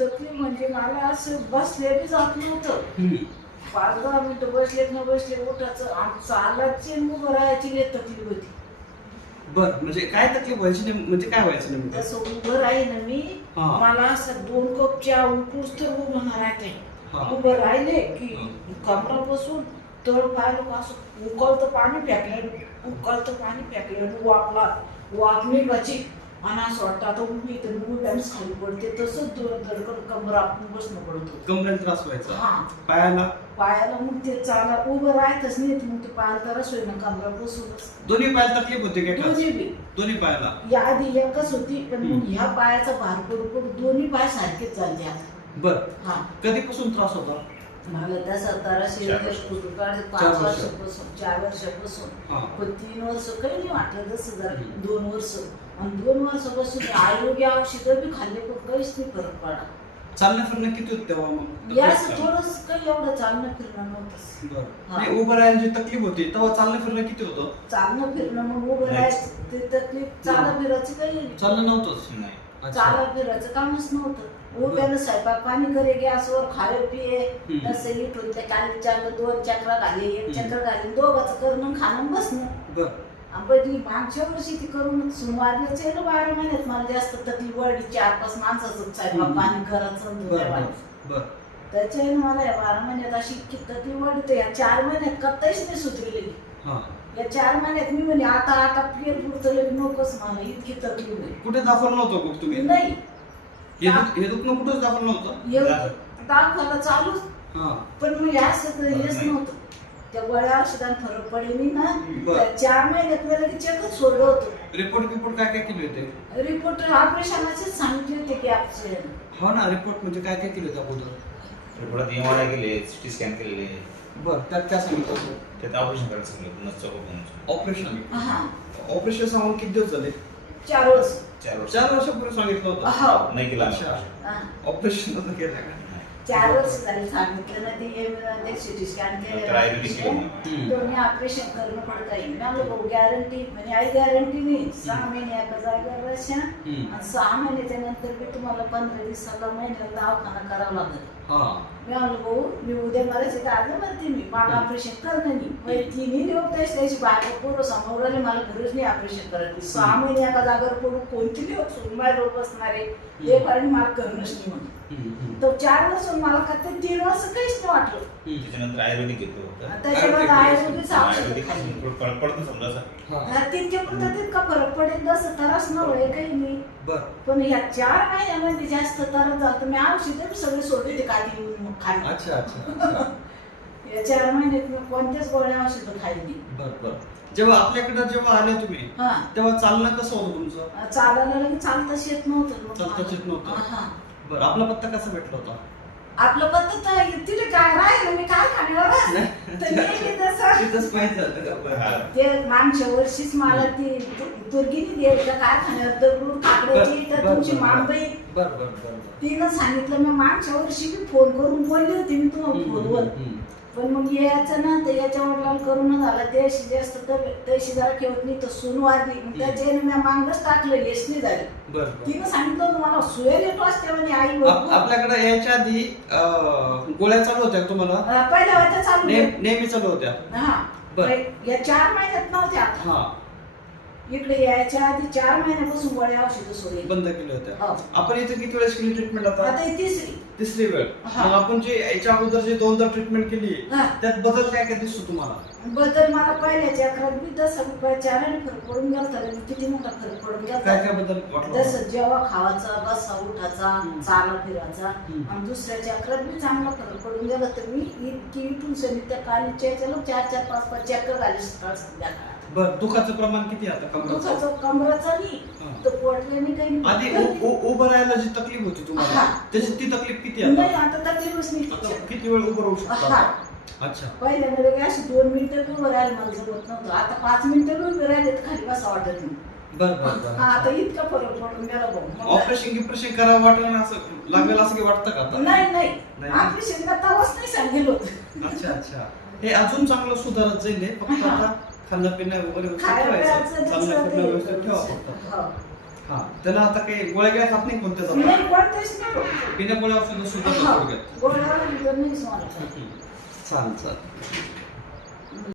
तकलीफ म्हणजे मला असं बसले बी जात नव्हतं. पाच दहा मिनिटं बसलेत न बसले उठायचं आणि चालायची आणि उभं राहायची लय तकलीफ होती बर म्हणजे काय तकलीफ व्हायची नेम- म्हणजे काय व्हायचं नेमकं तसं उभं राहीन मी हा. मला असं दोन कप चहा उठूच तर उभं राहते हा. उभं राहिले की. कमरा बसून तळ पाहिलं का असं उकळतं पाणी फेकलं उकळतं पाणी फेकलं वापला वाप निघायची आणि असं वाटतं आता उभी तर उभ्यानेच खाली पडते. तसंच दोन धडकन कमरा आपण बसणं पडत. होतं कमरेला त्रास व्हायचा. हा. पायाला? पायाला मग ते चाला उभं राहतच नाही मग ते पायाला तरच होईना कमरा बसूनच दोन्ही पायाला तकलीफ होते का एकाच? दोन्ही बी. दोन्ही पायाला? या आधी एकच होती पण मग ह्या पायाचा भार पडू पडू दोन्ही पाय सारखेच चालले आता. बर. हा. कधीपासून त्रास होता? मला त्या सताराशे चार वर्ष. पाच वर्ष. वर्षापासून चार वर्षापासून. हा. पण तीन वर्ष काही नाही वाटलं जसं जरा. हम्म. दोन वर्ष. आणि दोन वर्षापासून आरोग्य औषधं बी खाल्ले पण काहीच नाही फरक पडा चालणं फिरणं किती होत तेव्हा मग? या असं थोडंच काही एवढं चालणं फिरणं नव्हतं. बर. हा. नाही उभं राहायला जी तकलीफ होती तेव्हा चालणं फिरणं किती होतं? चालणं फिरणं मग उभं नाही. राहायचं ते तकलीफ चाला फिरायची काही चालणं नव्हतंच नाही. अच्छा. चाला फिरायचं कामच नव्हतं. उभ्यानं स्वयंपाक पाणी करे गॅसवर खावे पिये हम्म. तसं इथून त्या कालीच्या दोन चक्र घाले एक हम्म. चक्र घाले दोघाचं करणं आणि खाणं बसणं. बर. पहिली मागच्या वर्षी ती करून सुमारल्याचे ना बारा महिन्यात मला जास्त तकलीफ वाढली. चार पाच माणसाचं स्वयंपाक. पाणी करायचं त्याच्याने मला या बारा महिन्यात अशी तकलीफ वाढली. तर या चार महिन्यात कत्ताहीच नाही सुधरलेली हा. या चार महिन्यात मी म्हणे आता आता पेर पुरतं लगे नकोच मला इतकी तकलीफ आहे कुठे दाखवलं नव्हतं मग तुम्ही? नाही. हे दुख- दुखणं कुठंच दाखवलं नव्हतं? दाखवायला चालूच. पण मग या सगळं हेच नाही. नव्हतं. त्या गोळ्या औषधात फरक पडेल ना? बरं. चार महिन्यात मी लगेच चेकच सोडलं होतं. रिपोर्ट रिपोर्ट काय काय केले होते? रिपोर्ट ऑपरेशनाचेच सांगितले होते की ऑपरेशन हो ना रिपोर्ट म्हणजे काय काय केले होते अगोदर? रिपोर्टात एम आर आय केले सिटी स्कॅन केलेले. बर त्यात काय सांगितलं होतं? त्यात ऑपरेशन करायचं सांगितलं नसतं बघून ऑपरेशन हा. ऑपरेशन सांगून किती दिवस झाले? चार वर्ष. चार वर्ष. चार वर्षापूर्वी सांगितलं होतं. हा. नाही केलं. अच्छा. operation. हा. ऑपरेशन केलं का? चार वर्ष झाले सांगितलं ना ते सिटी स्कॅन केलं. दोन्ही ऑपरेशन करणं पडत आहे मी आलो भाऊ गॅरंटी म्हणजे आई गॅरंटी नाही. सहा महिने एका जागेवर वर्षा. आणि सहा महिन्याच्या नंतर बी तुम्हाला पंधरा दिवसाला महिन्याला दवाखाना करावा लागेल. हा मी म्हणलं भाऊ मी उद्या मरायचे तर आज म्हणते मी. मला ऑपरेशन करणं नाही. म्हणजे तिन्ही दिवस त्याची त्याची बायको पोरं समोर आले मला गरज नाही ऑपरेशन करायची सहा महिने एका जागेवर पडून कोणती दिवस सोडून बाहेर लोक बसणारे हे कारण मला करणंच नाही म्हणून. तर चार वर्ष मला का ते तीन वर्ष काहीच नाही वाटलं. त्याच्यानंतर आयुर्वेदिक होतं. त्याच्यामध्ये आयुर्वेदिक औषध पडतो समजा. हा. तितके फरक पडेल. तसं त्रास न होय काही नाही. पण या चार महिन्यामध्ये जास्त त्रास झाला तर मी औषधं सगळे सोडले ते काठी येऊन अच्छा अच्छा अच्छा. या चार महिन्यात मी कोणत्याच गोळ्या औषधं खाल्ली नाही. बर बर जेव्हा आपल्याकडे जेव्हा आले तुम्ही हा तेव्हा चालणं कसं होतं तुमचं चालायला लगेच चालताच येत नव्हतं मग चालताच येत नव्हतं? मला. हा. बर आपला पत्ता कसा भेटला होता आपलं पद्धत तर तिथे काय राहिलं मी काय खाण्यावर तसं तिथंच माहीत झालं का? बरं. हा. ते मागच्या वर्षीच मला ती तुर्गीनी दिली का काय खाण्यावर दगडून काकड्याची तर तुमची. मांबई बर बर बर बर. तिनं सांगितलं मी मागच्या वर्षी बी फोन करून बोलली होती मी तुम्हाला हम्म, फोनवर हम्म, पण मग याचं ना तर याच्या वडिलांना करून झाला त्याशी जास्त त्याशी जरा ठेवत नाही तर सून वाढली. मग त्याच्याने मी मागच टाकलं यश नाही झाली तिनं सांगितलं तुम्हाला सुया येतो असते म्हणे आई. आपल्याकडे यायच्या आधी गोळ्या चालू होत्या तुम्हाला? पहिल्या होत्या चालू नेह- नेहमी चालू होत्या. हा. या चार महिन्यात नव्हत्या. हा. इकडे यायच्या आधी चार महिन्यापासून गोळ्या औषधं सोडली. बंद केल्या होत्या. हो. आपण इथे किती वेळेस केली ट्रीटमेंट आता? आता ही तिसरी. तिसरी वेळ. हा. मग आपण जे याच्या अगोदर जे दोनदा ट्रीटमेंट केली हा. त्यात बदल काय काय दिसतो तुम्हाला? बदल मला पहिल्याच्या अकरात बी दस चाराने फरक पडून गेला तर किती मोठा फरक पडून काय गेला काय बदल वाटलं जसं जेव्हा खावाचा बसा उठाचा हम्म. चाला फिरायचा हम्म. आणि दुसऱ्याच्या अकरात बी चांगला फरक पडून गेला. तर मी इतकी इथून सनी त्या कालीच्या याच्याला चार चार पाच पाच चक्कर झाले सकाळ संध्याकाळ. बर दुखाचं प्रमाण किती आहे आता कमराचं दुखाचं कमराचा नाही हा. तर पोटल्याने काही आधी नाही. उ- उ- उभं राहायला जी तकलीफ होती तुम्हाला हा. त्याची ती तकलीफ किती नाही आता तकलीफच नाही आता. किती वेळ उभं राहू हा. शकता अच्छा पहिल्यांदा लगे अशी दोन मिनिटं उभं राहायला मला जमत नव्हतं आता पाच मिनिटं बी उभे राहिले तर खाली बसा वाटत नाही बर हा आता इतका फरक पडून गेला भाऊ मग- ऑपरेशन गिपरेशन करावं वाटलं ना असं लागेल असं काही वाटतं का आता नाही नाही नाही. आपली शेतात तवाच नाही सांगेल होत अच्छा अच्छा हे अजून चांगलं सुधारत जाईल हे. फक्त हा. आता खाणं पिणं वगैरे व्यवस्थित ठेवायचं. फिरणं ते व्यवस्थित ठेवा फक्त. हो. हा. त्याला आता काही गोळ्या गिळ्या खात नाही कोणत्या जातात नाही. कोणतेच नाही बिना गोळ्या औषध सुद्धा हा, थोडक्यात छान छान